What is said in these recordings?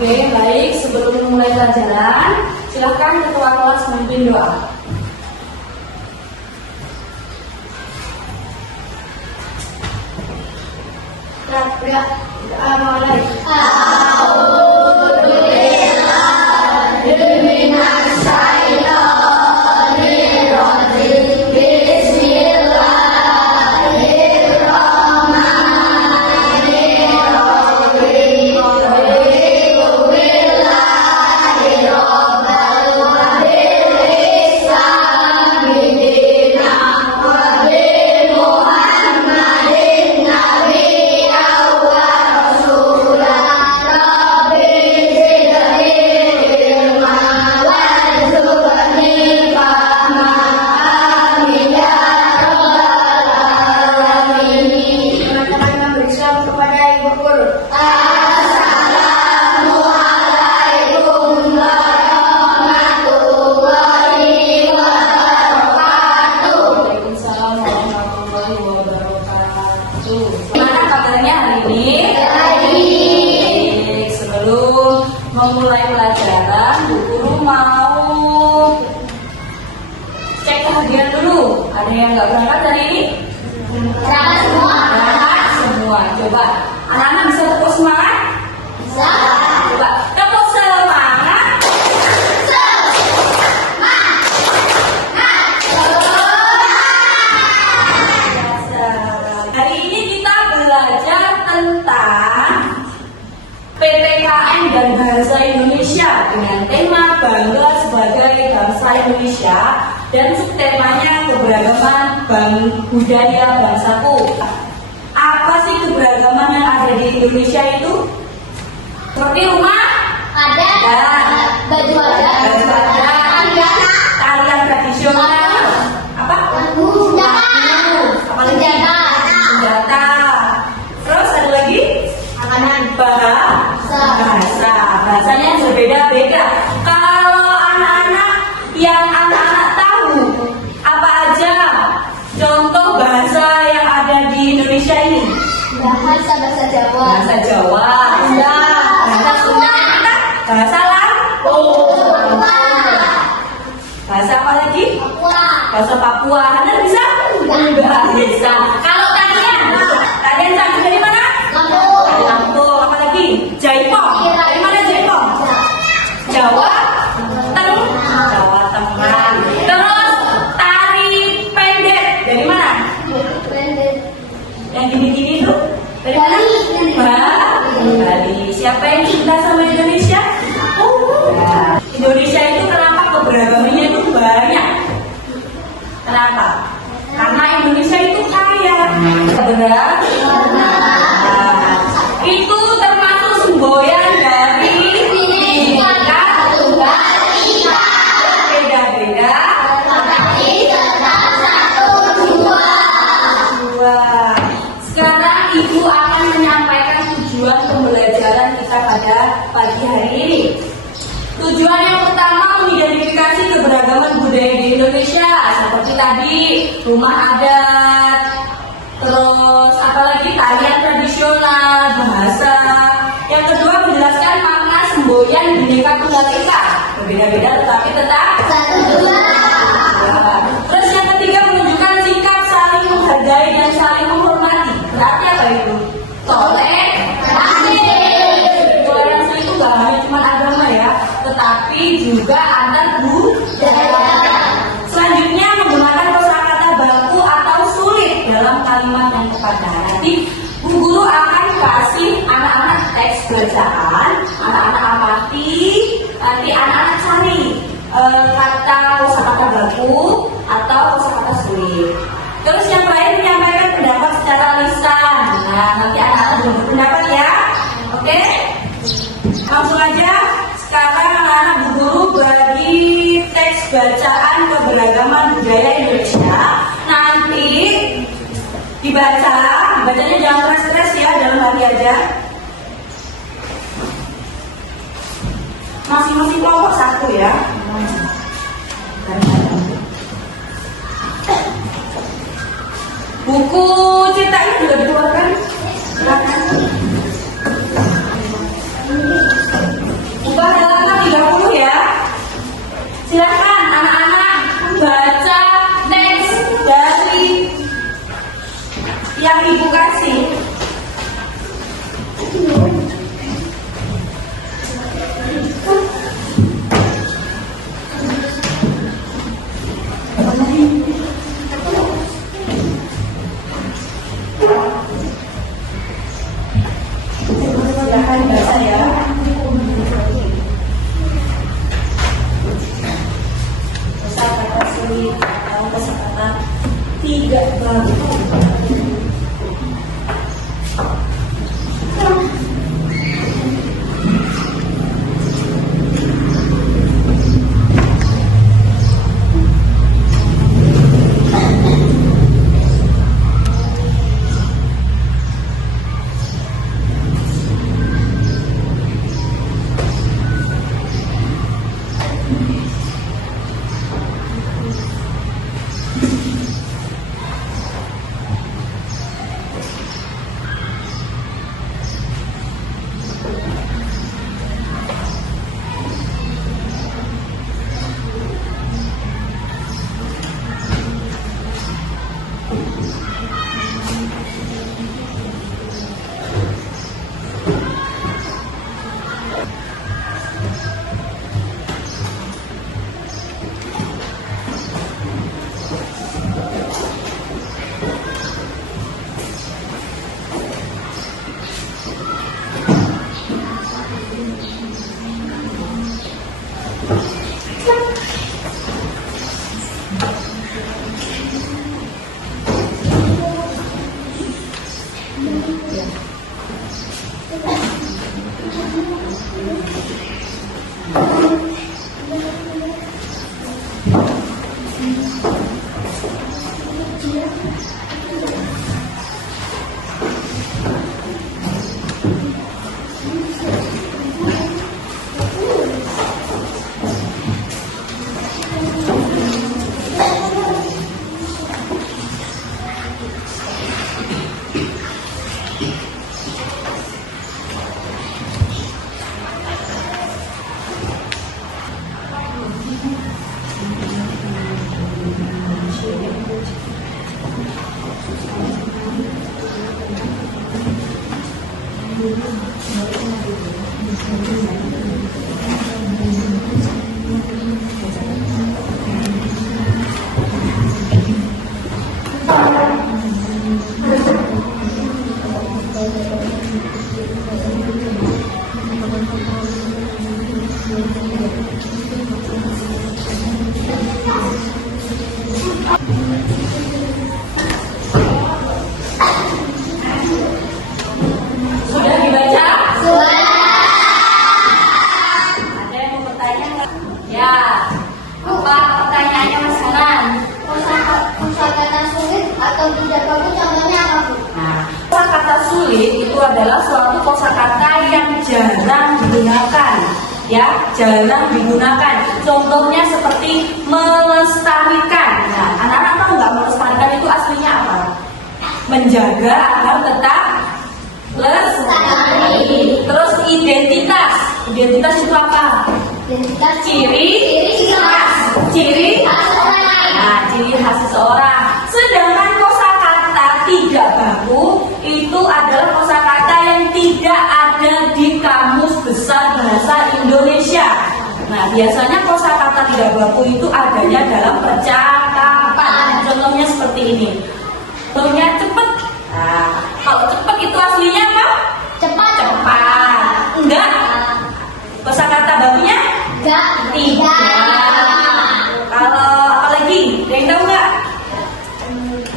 Oke, baik. Sebelum memulai pelajaran, silakan ketua kelas memimpin doa. Gimana kabarnya hari ini? Baik. Sebelum memulai pelajaran, Bu Guru mau cek kehadiran dulu. Ada yang nggak berangkat hari ini? Berangkat semua. Berangkat semua. Coba anak-anak bisa tepuk semangat? Bisa. Coba tepuk semangat. Hari ini kita belajar tentang PPKN dan Bahasa Indonesia dengan tema Bangga sebagai Bangsa Indonesia dan subtemanya keberagaman budaya bangsaku. Apa sih keberagaman yang ada di Indonesia itu? Seperti rumah Ada. Baju ada. Tarian tradisional, apa? Senjata. Terus ada lagi? Makanan. Bahasanya berbeda-beda. Kalau anak-anak tahu apa aja contoh bahasa yang ada di Indonesia ini? Bahasa Jawa. Bahasa Jawa, bahasa Sunda, bahasa Lampung. Bahasa apa lagi? Bahasa Papua. Anda bisa? Enggak bisa. Kalau tarian cantik dari mana? Lampung. Apa lagi? Jaipong. Dari mana Jaipong? Jawa Tengah. Terus tari pendek dari mana? Yang gini-gini itu dari mana? Bali. Siapa yang cinta sama Indonesia? Indonesia itu kenapa keberagamannya itu banyak? Kenapa? Karena Indonesia itu kaya. Benar? Itu termasuk semboyan dari Bhinneka Tunggal Ika. Beda-beda tetapi tetap satu dua. Sekarang Ibu akan menyampaikan tujuan pembelajaran kita pada pagi hari ini. Tujuan yang pertama mengidentifikasi keberagaman budaya di Indonesia seperti tadi rumah adat, terus apalagi tarian tradisional, bahasa. Yang kedua menjelaskan makna semboyan Bhinneka Tunggal Ika, berbeda-beda tetapi tetap Satu dua. Terus yang ketiga menunjukkan sikap saling menghargai dan saling menghormati. Berarti apa itu? Toleransi. Toleransi itu gak hanya cuma agama ya, tetapi juga antar budaya. Selanjutnya menggunakan kosakata baku atau sulit dalam kalimat yang tepat. Nanti Bu Guru akan kasih anak-anak teks bacaan, anak-anak amati, nanti anak-anak cari kata kosakata baku atau kosakata sulit. Terus yang lain menyampaikan pendapat secara lisan. Nah, nanti anak-anak berpendapat ya. Oke? Langsung aja. Sekarang anak-anak Bu Guru bagi teks bacaan keberagaman budaya Indonesia. Nanti bacanya jangan stres ya, dalam hati aja. Masing-masing kelompok satu ya. Buku cetaknya sudah dikeluarkan? Silakan. tidak baku. Sudah dibaca? Suara. Ada yang mau bertanya nggak? Ya. Apa pertanyaannya Mas Hanan? Kosakata sulit atau tidak baku contohnya apa, Bu? Nah, kosakata sulit itu adalah suatu kosakata yang jarang digunakan, ya, jarang digunakan. Contohnya seperti melestarikan. Nah, anak-anak tahu nggak melestarikan itu aslinya apa? Menjaga agar tetap lestari. Terus identitas. Identitas itu apa? Identitas Ciri khas. Ciri khas orang lain. Nah, ciri khas seseorang. Sedangkan kosakata tidak baku itu adalah kosakata yang tidak ada di Kamus Besar Bahasa Indonesia. Nah, biasanya kosakata tidak baku itu adanya dalam percakapan. Contohnya seperti ini. Contohnya cepat. Nah, kalau cepat itu aslinya apa? Cepat. Cepat. Enggak. Kosakata bakunya Enggak. tidak. Kalau apalagi, ada yang tahu nggak?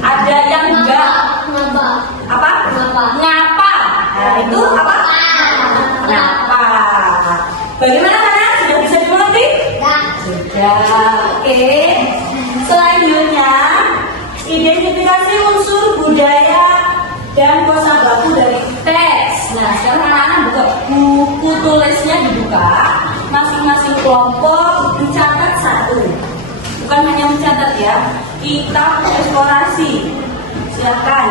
Ada yang enggak. Ngapa? Apa? Ngapa? Ngapa. Nah, itu apa? Ngapa. Bagaimana Hana? Sudah bisa dimengerti? Sudah. Oke. Selanjutnya, identifikasi unsur budaya dan kosabaku dari teks. Nah, sekarang anak-anak buka buku tulisnya, dibuka. Masing-masing kelompok mencatat satu. Bukan hanya mencatat ya, kita eksplorasi. Silakan.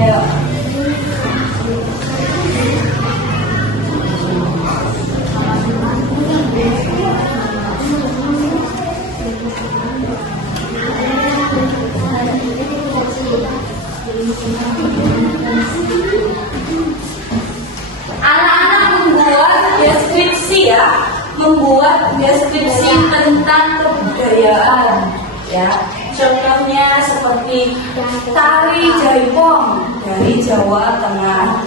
Ya. Anak-anak membuat deskripsi ya, membuat deskripsi tentang kebudayaan ya. Contohnya seperti tari jaipong dari Jawa Tengah.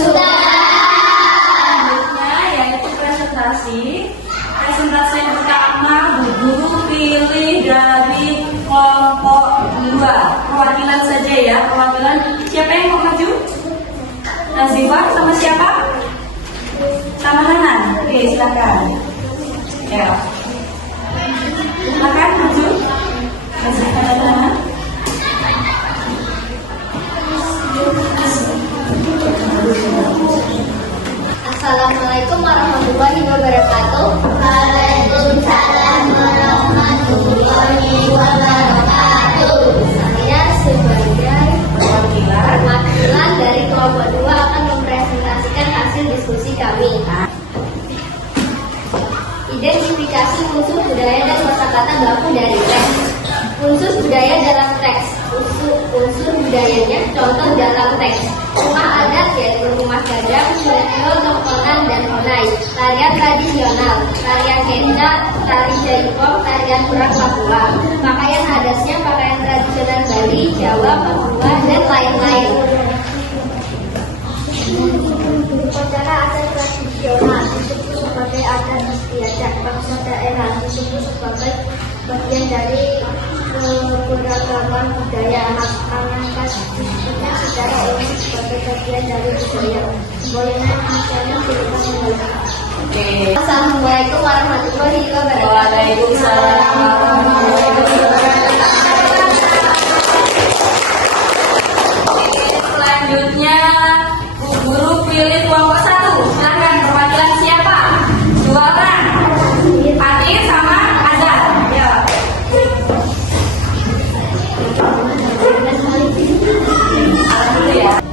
Selanjutnya yaitu presentasi. Presentasi yang pertama, Bu Guru pilih dari kelompok 2. Perwakilan saja ya, perwakilan. Siapa yang mau maju? Nazifah sama siapa? Sama Nanan. Oke, silakan. Ya. Silakan maju. Nazifah dan Nanan. Assalamualaikum warahmatullahi wabarakatuh. Waalaikumsalam warahmatullahi wabarakatuh. Saya sebagai perwakilan dari kelompok 2 akan mempresentasikan hasil diskusi kami. Identifikasi unsur budaya dan kosakata baku dari teks. Unsur budaya dalam teks. Unsur budayanya contoh dalam teks. Rumah adat yaitu rumah gadang, folklor, tongkonan, dan honai. Tarian tradisional, tarian kenca, tari jaipong, tarian kurang Papua. Pakaian adatnya pakaian tradisional Bali, Jawa, Papua, dan lain-lain. Upacara adat tradisional disebut sebagai adat istiadat. Bangsa daerah disebut sebagai bagian dari keberagaman budaya. Mengangkat diskusinya secara umum sebagai bagian dari budaya. Bolehnya misalnya silakan mulai. Assalamualaikum warahmatullahi wabarakatuh. Waalaikumsalam warahmatullahi wabarakatuh. Selanjutnya Bu Guru pilih kelompok 1. Silakan perwakilan siapa? 2 orang. Fatih sama Azhar. Ya.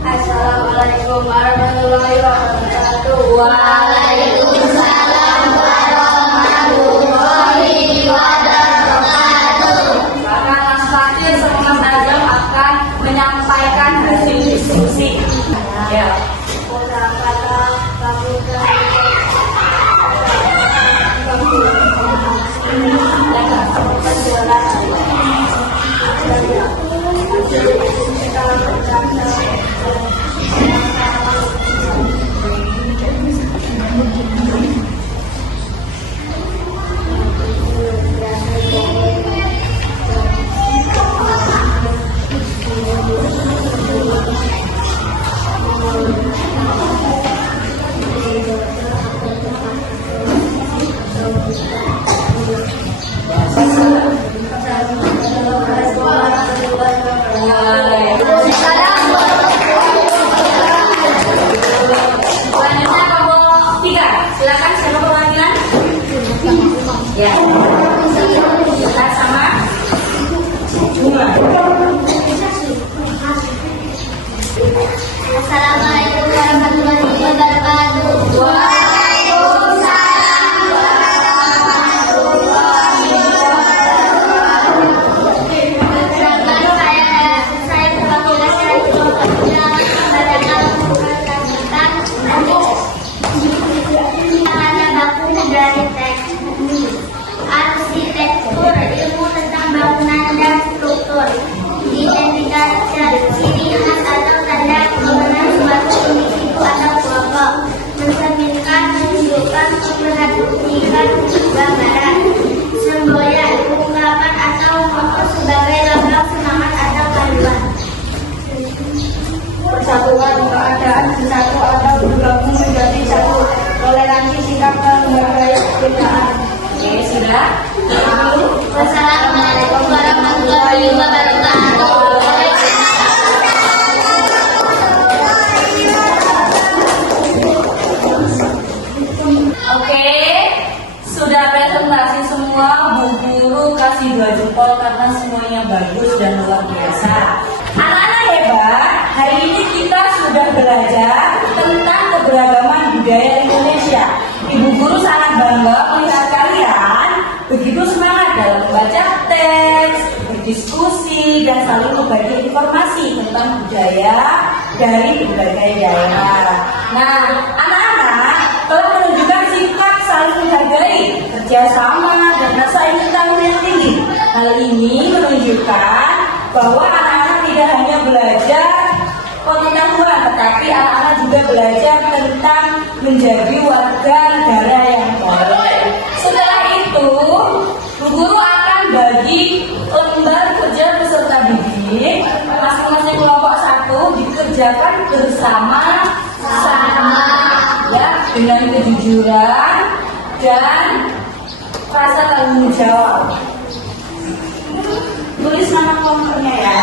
Assalamualaikum warahmatullahi wabarakatuh. Waalaikumsalam warahmatullahi wabarakatuh. Maka Mas Fatih sama Mas Azhar akan menyampaikan hasil diskusi. Ya. Selanjutnya kelompok 3. Silakan siapa perwakilan? Ya. Kita sama Bunga. Assalamualaikum warahmatullahi wabarakatuh. Waalaikumsalam warahmatullahi wabarakatuh. Perkenalkan saya perwakilan dari kelompok 3 membacakan tentang kata baku dari teks. Arsitektur, ilmu tentang bangunan dan struktur. Identitas ciri khas atau tanda kebenaran suatu individu atau kelompok. Mencerminkan, menunjukkan, memperhatikan gambaran. Semboyan, ungkapan atau moto sebagai lambang semangat atau panduan. Persatuan keadaan bersatu atau bergabung menjadi satu. Toleransi sikap menghargai perbedaan. Oke, sudah. Wassalamualaikum warahmatullahi wabarakatuh. Oke, sudah presentasi semua. Bu Guru kasih 2 jempol karena semuanya bagus dan luar biasa. Anak-anak hebat, hari ini kita sudah belajar tentang keberagaman budaya Indonesia. Ibu Guru sangat bangga melihat kalian begitu semangat dalam membaca teks, berdiskusi, dan selalu berbagi informasi tentang budaya dari berbagai daerah. Nah, anak-anak telah menunjukkan sikap saling menghargai, kerjasama, dan rasa ingin tahu yang tinggi. Hal ini menunjukkan bahwa anak-anak tidak hanya belajar pengetahuan, tetapi anak-anak juga belajar tentang menjadi warga negara yang baik. Setelah itu, guru akan bagi lembar kerja peserta didik, masing-masing kelompok satu dikerjakan bersama-sama, ya, dengan kejujuran dan rasa tanggung jawab. Tulis nama kelompoknya ya.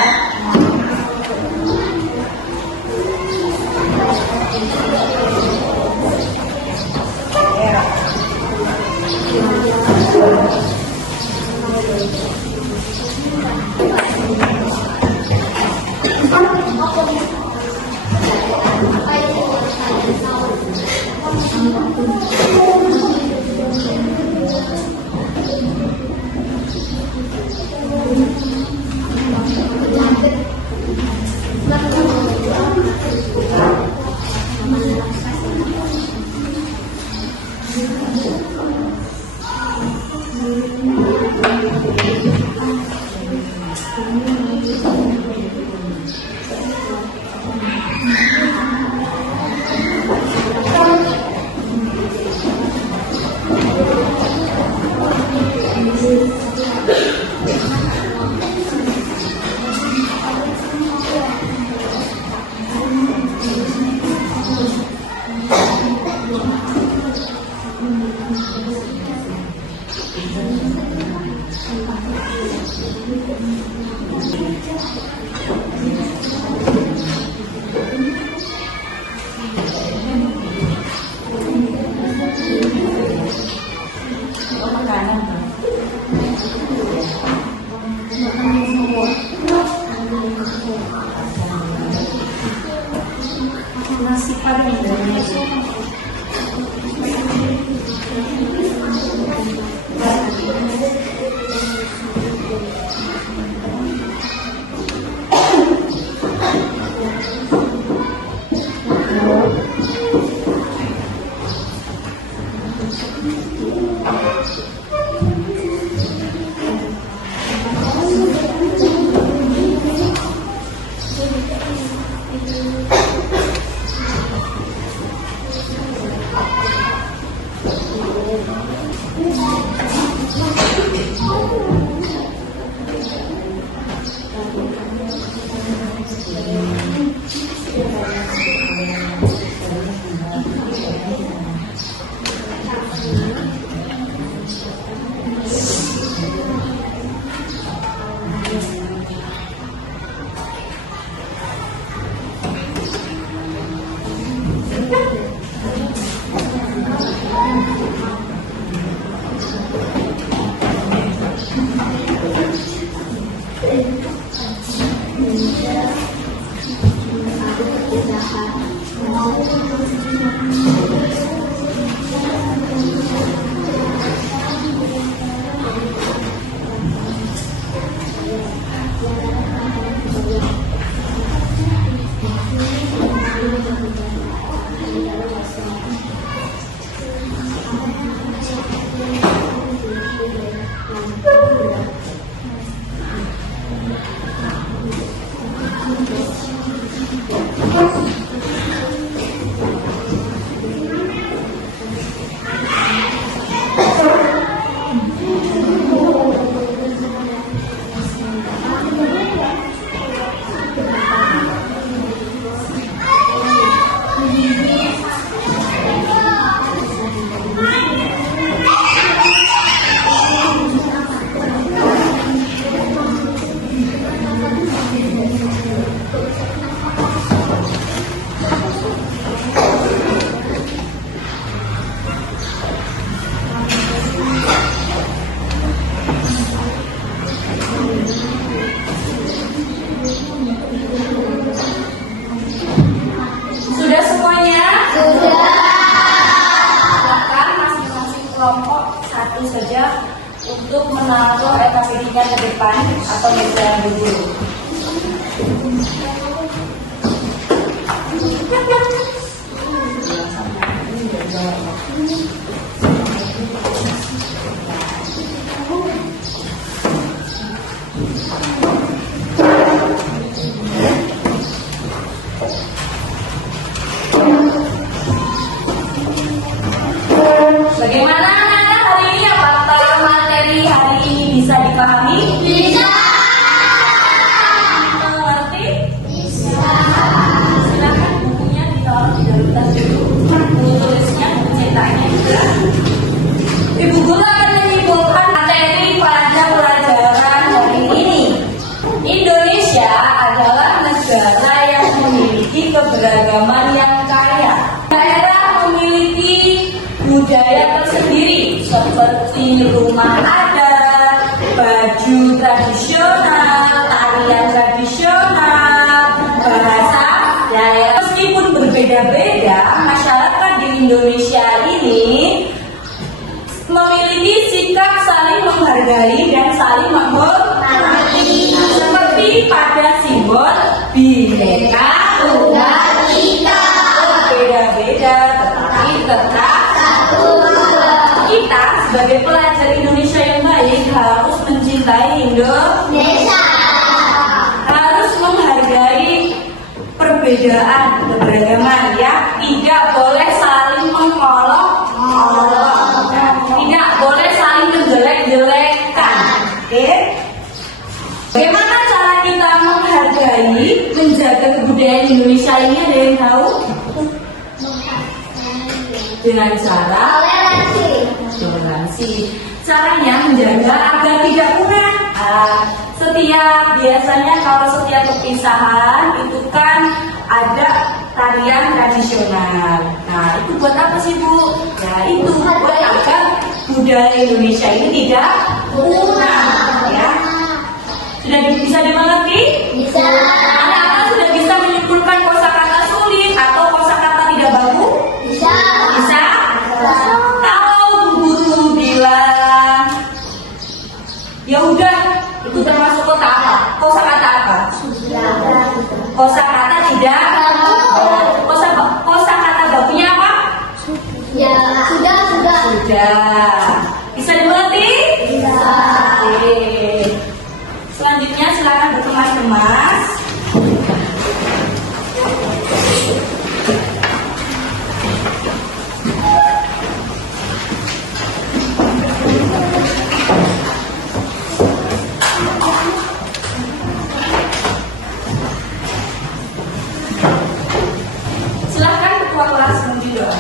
Nasi padang Indonesia. untuk menaruh EKPD-nya ke depan atau meja guru. Bagaimana anak-anak hari ini? Apakah materi hari ini bisa dipahami? Bisa. Mengerti? Bisa. Silakan bukunya ditaruh di dalam tas dulu. Buku tulisnya, buku cetaknya juga. Ibu guru akan menyimpulkan materi pada pelajaran hari ini. Indonesia adalah negara yang memiliki keberagaman yang kaya. Daerah memiliki budaya tersendiri seperti rumah adat, baju tradisional, tarian tradisional, bahasa daerah. Meskipun berbeda-beda, masyarakat di Indonesia ini memiliki sikap saling menghargai dan saling menghormati, seperti pada simbol Bhinneka Tunggal Ika. Berbeda-beda tetapi tetap satu. Kita sebagai pelajar Indonesia yang baik harus mencintai Indonesia, harus menghargai perbedaan keberagaman, ya. Tidak boleh saling mengolok-olok, tidak boleh saling menjelek-jelekan. Oke? Bagaimana cara kita menghargai, menjaga kebudayaan Indonesia ini? Ada yang tahu? Dengan cara toleransi. Caranya menjaga agar tidak punah. Biasanya kalau setiap perpisahan itu kan ada tarian tradisional. Nah, itu buat apa sih, Bu? Ya, itu buat agar budaya Indonesia ini tidak punah, ya. Sudah bisa dimengerti? Bisa. Anak-anak sudah bisa menyimpulkan kosakata sulit atau kosakata tidak baku? Bisa. Bisa? Kalau Bu Guru bilang, ya udah, itu termasuk kosakata apa? Kosakata tidak baku. Kosakata bakunya apa? Ya, sudah. Sudah. Bisa dimengerti? Bisa. Oke. Selanjutnya silakan berkemas-kemas. Silakan ketua kelas menuju doa.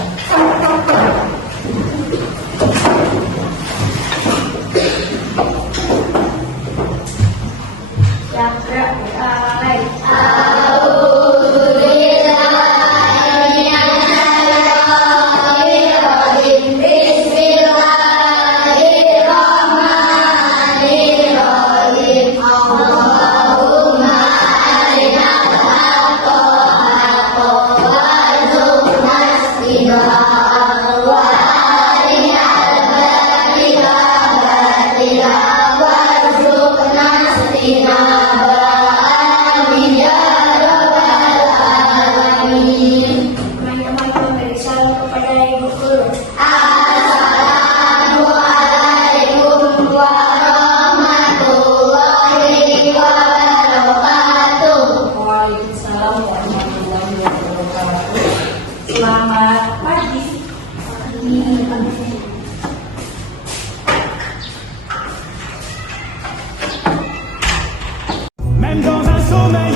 Waalaikumsalam warahmatullahi wabarakatuh. Selamat pagi. Même dans un sommeil